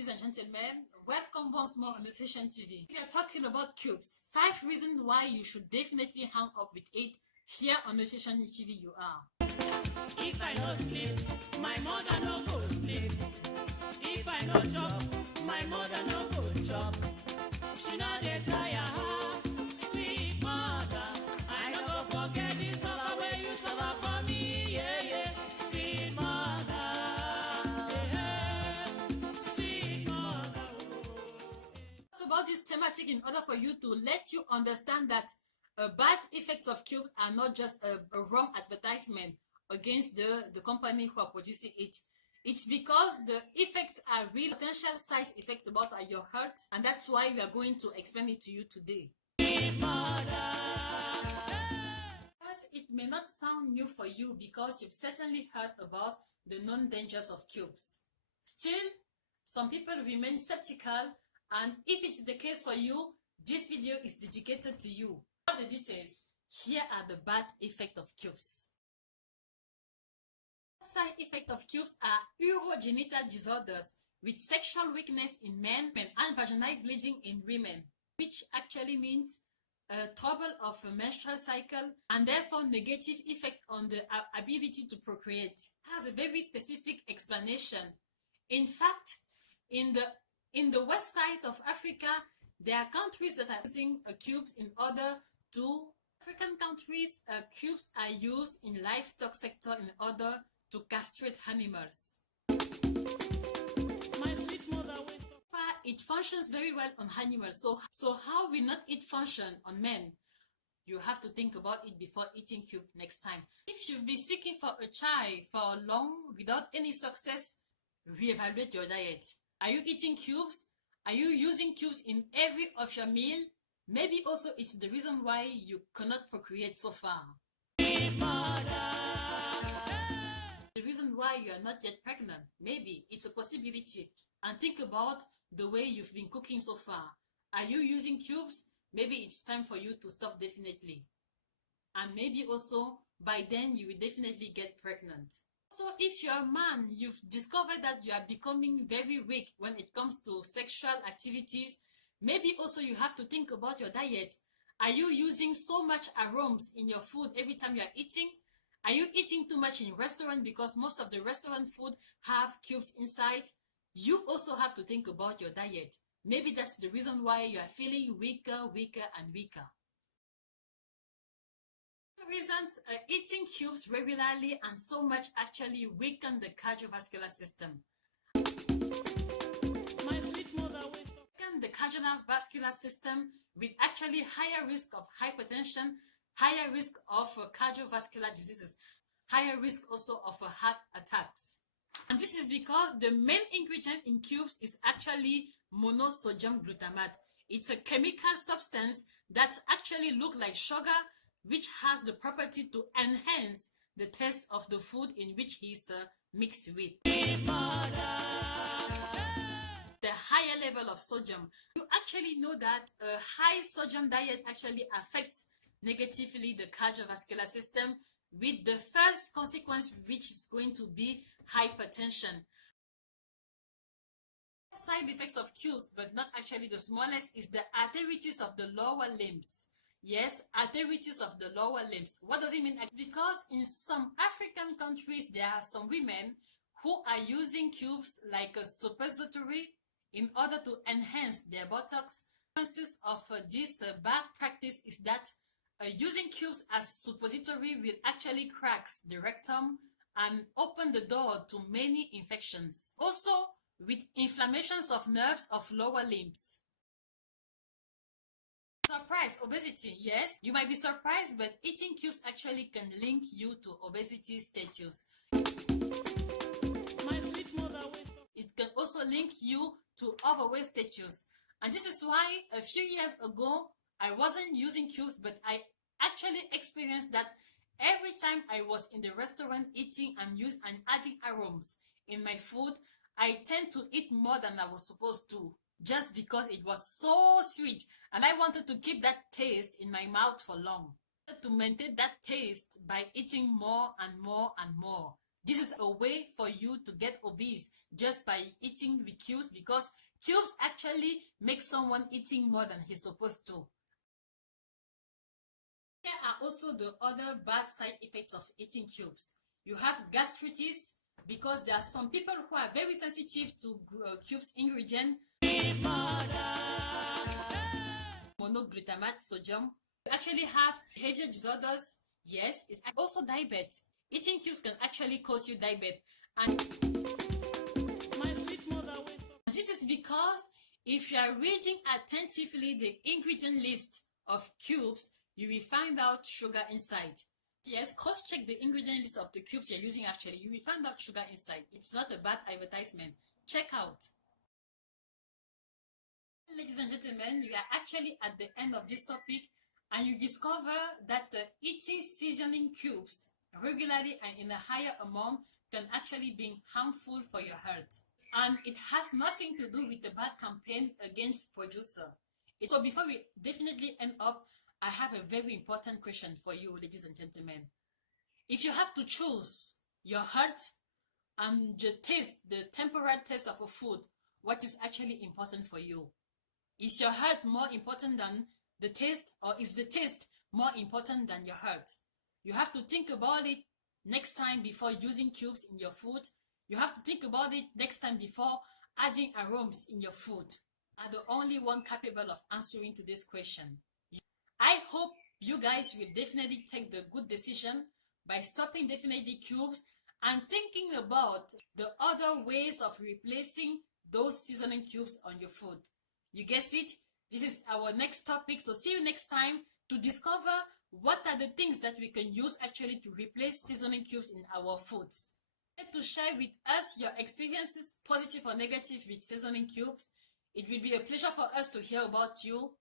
ladies and gentlemen. Welcome once more on Nutrition TV. We are talking about cubes. 5 reasons why you should definitely hang up with it. Here on Nutrition TV you are. If I no sleep, my mother no go sleep. If I no chop, my mother no go chop. She no dey tire, sweet mother. I no go forget the suffer where you suffer for me, yeah, yeah. Sweet mother, yeah, sweet mother. What about this thematic in order for you to let you understand that bad effects of cubes are not just a wrong advertisement against the company who are producing it. It's because the effects are real potential side effects about your health, and that's why we are going to explain it to you today. Because it may not sound new for you because you've certainly heard about the known dangers of cubes. Still, some people remain skeptical, and if it's the case for you, this video is dedicated to you. For the details, here are the bad effects of cubes. Side effects of cubes are urogenital disorders with sexual weakness in men and vaginal bleeding in women, which actually means trouble of a menstrual cycle and therefore negative effect on the ability to procreate. It has a very specific explanation. In fact, in the west side of Africa, there are countries that are using cubes in order to African countries. Cubes are used in livestock sector in order to castrate animals. My sweet mother will suffer. It functions very well on animals. So how will not it function on men? You have to think about it before eating cube next time. If you've been seeking for a child for long without any success, reevaluate your diet. Are you eating cubes? Are you using cubes in every of your meal? Maybe also it's the reason why you cannot procreate so far. The reason why you are not yet pregnant. Maybe it's a possibility. And think about the way you've been cooking so far. Are you using cubes? Maybe it's time for you to stop definitely. And maybe also by then you will definitely get pregnant. So if you're a man, you've discovered that you are becoming very weak when it comes to sexual activities, maybe also you have to think about your diet. Are you using so much aromas in your food every time you are eating? Are you eating too much in restaurant because most of the restaurant food have cubes inside? You also have to think about your diet. Maybe that's the reason why you are feeling weaker and weaker. Reasons eating cubes regularly and so much actually weaken the cardiovascular system. My sweet mother will suffer. Weaken the cardiovascular system with actually higher risk of hypertension, higher risk of cardiovascular diseases, higher risk also of heart attacks. And this is because the main ingredient in cubes is actually monosodium glutamate. It's a chemical substance that actually looks like sugar, which has the property to enhance the taste of the food in which it's mixed with. The higher level of sodium. You actually know that a high sodium diet actually affects negatively the cardiovascular system, with the first consequence which is going to be hypertension. Side effects of cubes, but not actually the smallest, is the arthritis of the lower limbs. Yes, arthritis of the lower limbs. What does it mean? Because in some African countries, there are some women who are using cubes like a suppository in order to enhance their buttocks. The consequences of this bad practice is that using cubes as suppository will actually crack the rectum and open the door to many infections. Also, with inflammations of nerves of lower limbs. Surprise, obesity. Yes, you might be surprised, but eating cubes actually can link you to obesity status. My sweet mother will suffer. It can also link you to overweight status. And this is why a few years ago, I wasn't using cubes, but I actually experienced that every time I was in the restaurant eating and adding aromas in my food, I tend to eat more than I was supposed to, just because it was so sweet. And I wanted to keep that taste in my mouth for long. To maintain that taste by eating more and more and more. This is a way for you to get obese just by eating with cubes, because cubes actually make someone eating more than he's supposed to. Here are also the other bad side effects of eating cubes. You have gastritis, because there are some people who are very sensitive to cubes ingredient. Monoglutamate sodium. You actually have behavior disorders. Yes, it's also diabetes. Eating cubes can actually cause you diabetes. And My sweet mother this is because if you are reading attentively the ingredient list of cubes, you will find out sugar inside. Yes, cross-check the ingredient list of the cubes you're using actually. You will find out sugar inside. It's not a bad advertisement. Check out. Ladies and gentlemen, you are actually at the end of this topic, and you discover that eating seasoning cubes regularly and in a higher amount can actually be harmful for your health. And it has nothing to do with the bad campaign against producer. So before we definitely end up, I have a very important question for you, ladies and gentlemen. If you have to choose your health and the taste, the temporary taste of a food, what is actually important for you? Is your health more important than the taste, or is the taste more important than your health? You have to think about it next time before using cubes in your food. You have to think about it next time before adding aromas in your food. I'm the only one capable of answering to this question. I hope you guys will definitely take the good decision by stopping definitely cubes and thinking about the other ways of replacing those seasoning cubes on your food. You guess it? This is our next topic, so see you next time to discover what are the things that we can use actually to replace seasoning cubes in our foods. To share with us your experiences, positive or negative, with seasoning cubes. It will be a pleasure for us to hear about you.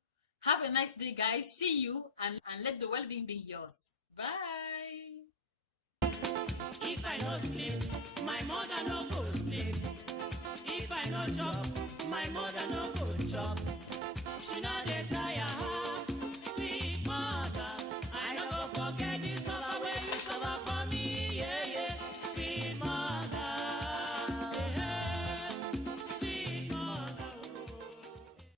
Have a nice day, guys. See you, and let the well-being be yours. Bye. If I no sleep, my mother no go sleep. If I no chop, my mother no go chop. She no dey tire.